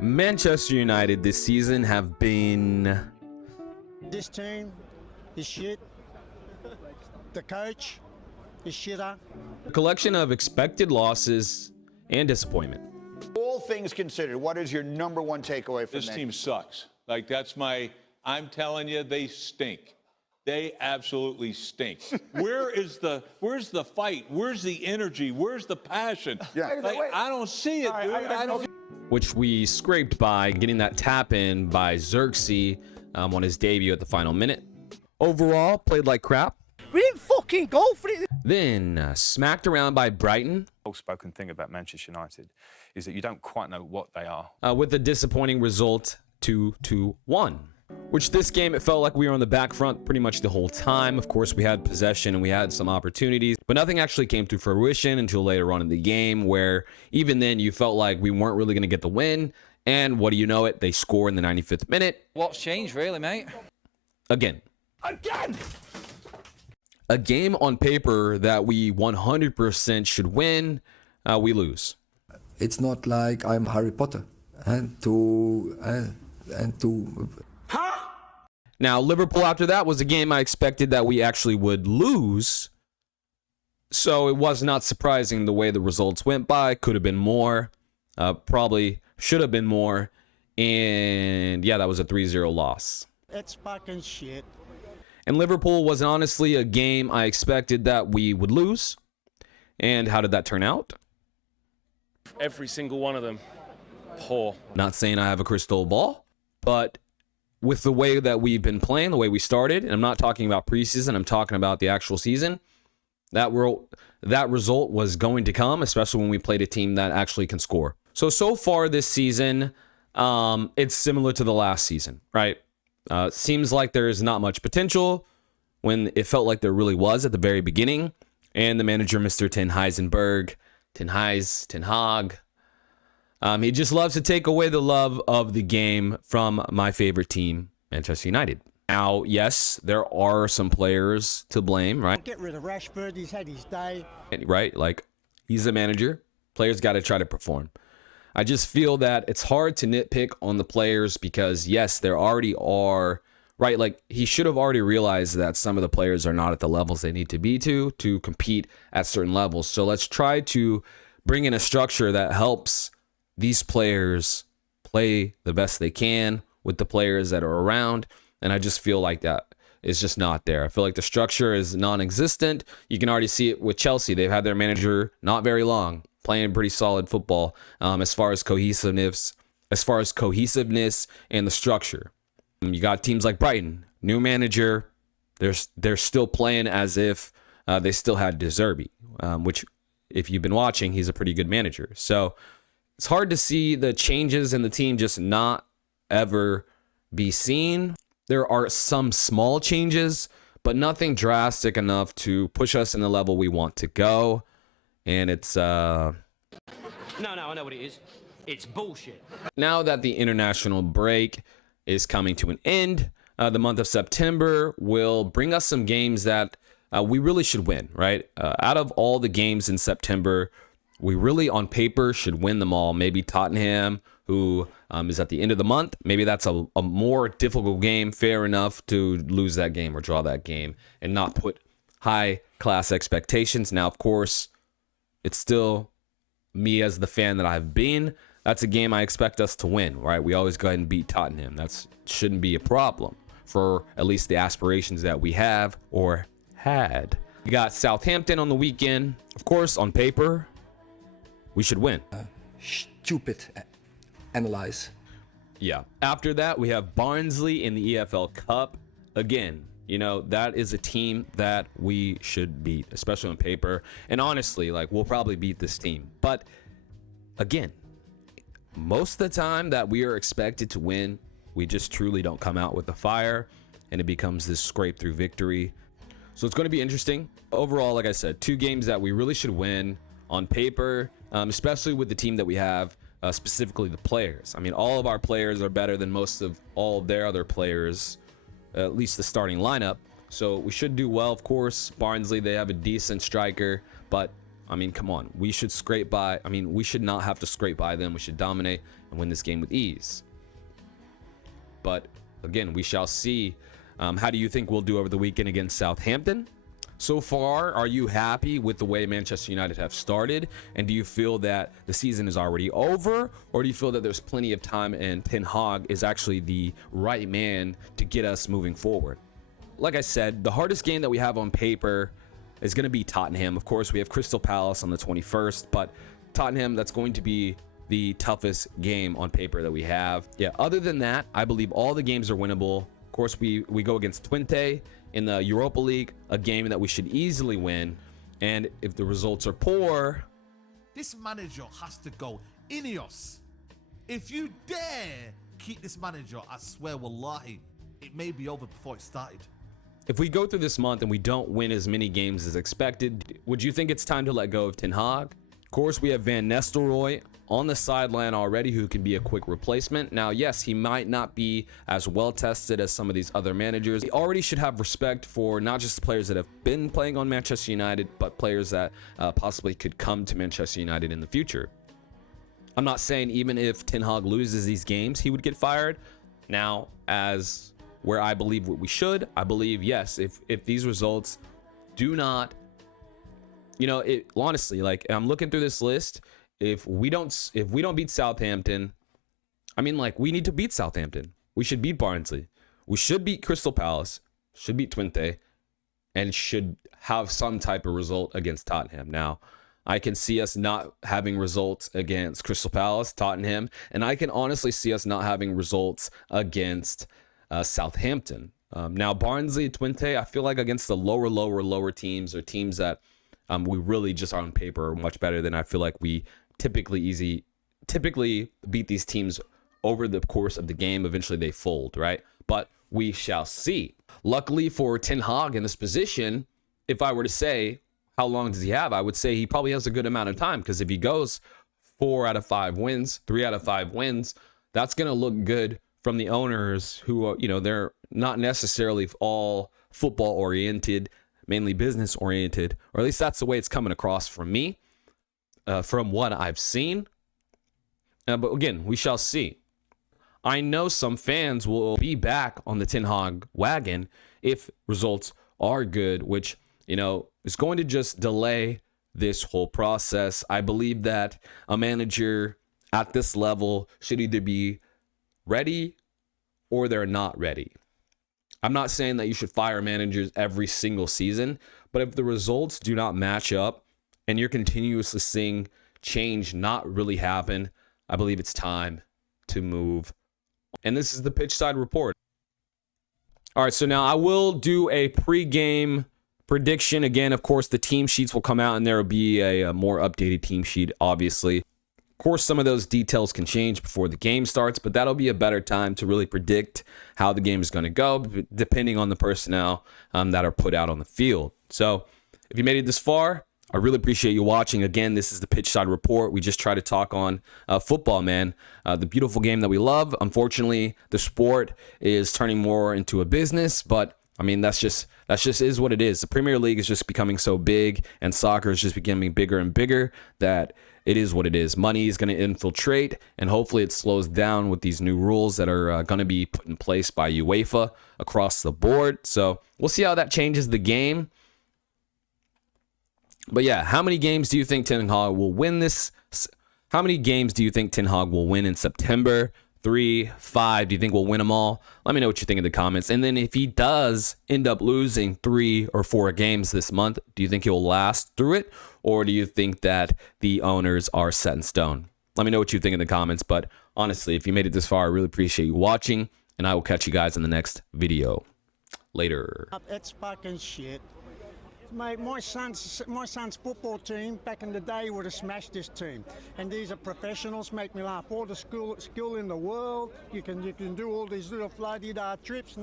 Manchester United this season have been... This team is shit. The coach is shitter. a collection of expected losses and disappointment. All things considered, what is your number one takeaway from This team sucks. Like, that's I'm telling you, they stink. They absolutely stink. Where's the fight? Where's the energy? Where's the passion? Yeah. Like, I don't see it, dude. I don't. Which we scraped by getting that tap in by Xerxes on his debut at the final minute. Overall, played like crap. We didn't fucking go for it. Then smacked around by Brighton Outspoken thing about Manchester United is that you don't quite know what they are. with a disappointing result 2-1. Which this game, it felt like we were on the back front pretty much the whole time. Of course, we had possession and we had some opportunities, but nothing actually came to fruition until later on in the game, where even then you felt like we weren't really going to get the win. And what do you know it? They score in the 95th minute. What's changed, really, mate? Again. A game on paper that we 100% should win, we lose. It's not like I'm Harry Potter and to Now, Liverpool after that was a game I expected that we actually would lose. So it was not surprising the way the results went by. Could have been more. Probably should have been more. And yeah, that was a 3-0 loss. It's fucking shit. And Liverpool was honestly a game I expected that we would lose. And how did that turn out? Every single one of them. Poor. Not saying I have a crystal ball, but with the way that we've been playing, the way we started, and I'm not talking about preseason, I'm talking about the actual season, that result was going to come, especially when we played a team that actually can score. So far this season, it's similar to the last season, right? Seems like there's not much potential when it felt like there really was at the very beginning. And the manager, Mr. Ten Hag, he just loves to take away the love of the game from my favorite team, Manchester United. Now, yes, there are some players to blame, right? Get rid of Rashford. He's had his day. Right? Like, he's a manager. Players got to try to perform. I just feel that it's hard to nitpick on the players because, yes, there already are, right? Like, he should have already realized that some of the players are not at the levels they need to be to compete at certain levels. So let's try to bring in a structure that helps these players play the best they can with the players that are around. And I just feel like that is just not there. I feel like the structure is non-existent. You can already see it with Chelsea. They've had their manager not very long, playing pretty solid football as far as cohesiveness and the structure. You got teams like Brighton, new manager. They're still playing as if they still had De Zerbi, which if you've been watching, he's a pretty good manager. So it's hard to see the changes in the team just not ever be seen. There are some small changes, but nothing drastic enough to push us in the level we want to go. And it's No, I know what it is. It's bullshit. Now that the international break is coming to an end, the month of September will bring us some games that we really should win, right? Out of all the games in September, we really, on paper, should win them all. Maybe Tottenham, who is at the end of the month. Maybe that's a more difficult game. Fair enough to lose that game or draw that game and not put high-class expectations. Now, of course, it's still me as the fan that I've been. That's a game I expect us to win, right? We always go ahead and beat Tottenham. That shouldn't be a problem for at least the aspirations that we have or had. We got Southampton on the weekend. Of course, on paper, we should win. stupid analyze. Yeah. After that, we have Barnsley in the EFL Cup. Again, you know, that is a team that we should beat, especially on paper. And honestly, like, we'll probably beat this team. But again, most of the time that we are expected to win, we just truly don't come out with the fire, and it becomes this scrape through victory. So it's going to be interesting. Overall, like I said, 2 games that we really should win on paper, especially with the team that we have, specifically the players. I mean, all of our players are better than most of all of their other players, at least the starting lineup. So we should do well, of course. Barnsley, they have a decent striker, but I mean, come on. We should scrape by. I mean, we should not have to scrape by them. We should dominate and win this game with ease. But again, we shall see. How do you think we'll do over the weekend against Southampton? So far, are you happy with the way Manchester United have started? And do you feel that the season is already over? Or do you feel that there's plenty of time and Ten Hag is actually the right man to get us moving forward? Like I said, the hardest game that we have on paper is going to be Tottenham. Of course, we have Crystal Palace on the 21st, but Tottenham, that's going to be the toughest game on paper that we have. Yeah, other than that, I believe all the games are winnable. Of course, we go against Twente in the Europa League, a game that we should easily win. And if the results are poor, this manager has to go. Ineos, if you dare keep this manager, I swear, wallahi, it may be over before it started. if we go through this month and we don't win as many games as expected, would you think it's time to let go of Ten Hag? Of course, we have Van Nistelrooy on the sideline already, who can be a quick replacement. Now, yes, he might not be as well tested as some of these other managers. He already should have respect for not just the players that have been playing on Manchester United, but players that possibly could come to Manchester United in the future. I'm not saying even if Ten Hag loses these games, he would get fired. Now, as where I believe what we should, I believe, yes, if these results do not, you know, it honestly, like, I'm looking through this list. If we don't beat Southampton, I mean, like, we need to beat Southampton. We should beat Barnsley. We should beat Crystal Palace. Should beat Twente, and should have some type of result against Tottenham. Now, I can see us not having results against Crystal Palace, Tottenham, and I can honestly see us not having results against Southampton. Now, Barnsley, Twente, I feel like against the lower teams, or teams that we really just on paper are much better than, I feel like we typically beat these teams over the course of the game. Eventually they fold, right? But we shall see. Luckily for Ten Hag in this position, if I were to say how long does he have, I would say he probably has a good amount of time, because if he goes 4 out of 5 wins, 3 out of 5 wins, that's going to look good from the owners who, you know, they're not necessarily all football oriented, mainly business oriented, or at least that's the way it's coming across from me, from what I've seen. But again, we shall see. I know some fans will be back on the Ten Hag wagon if results are good, which, you know, is going to just delay this whole process. I believe that a manager at this level should either be ready or they're not ready. I'm not saying that you should fire managers every single season, but if the results do not match up and you're continuously seeing change not really happen, I believe it's time to move. And this is the Pitchside Report. All right, so now I will do a pre-game prediction. Again, of course, the team sheets will come out and there will be a more updated team sheet, obviously. Of course, some of those details can change before the game starts, but that'll be a better time to really predict how the game is going to go, depending on the personnel that are put out on the field. So if you made it this far, I really appreciate you watching. Again, this is the Pitchside Report. We just try to talk on football, man. The beautiful game that we love. Unfortunately, the sport is turning more into a business, but I mean, that's just is what it is. The Premier League is just becoming so big, and soccer is just becoming bigger and bigger, that it is what it is. Money is going to infiltrate, and hopefully it slows down with these new rules that are going to be put in place by UEFA across the board. So we'll see how that changes the game. But yeah, how many games do you think Ten Hag will win this? How many games do you think Ten Hag will win in September? 3, 5? Do you think we'll win them all? Let me know what you think in the comments. And then if he does end up losing 3 or 4 games this month, do you think he'll last through it? Or do you think that the owners are set in stone? Let me know what you think in the comments. But honestly, if you made it this far, I really appreciate you watching. And I will catch you guys in the next video. Later. It's fucking shit. Mate, my son's football team back in the day would have smashed this team, and these are professionals. Make me laugh. All the skill in the world. You can do all these little bloody trips.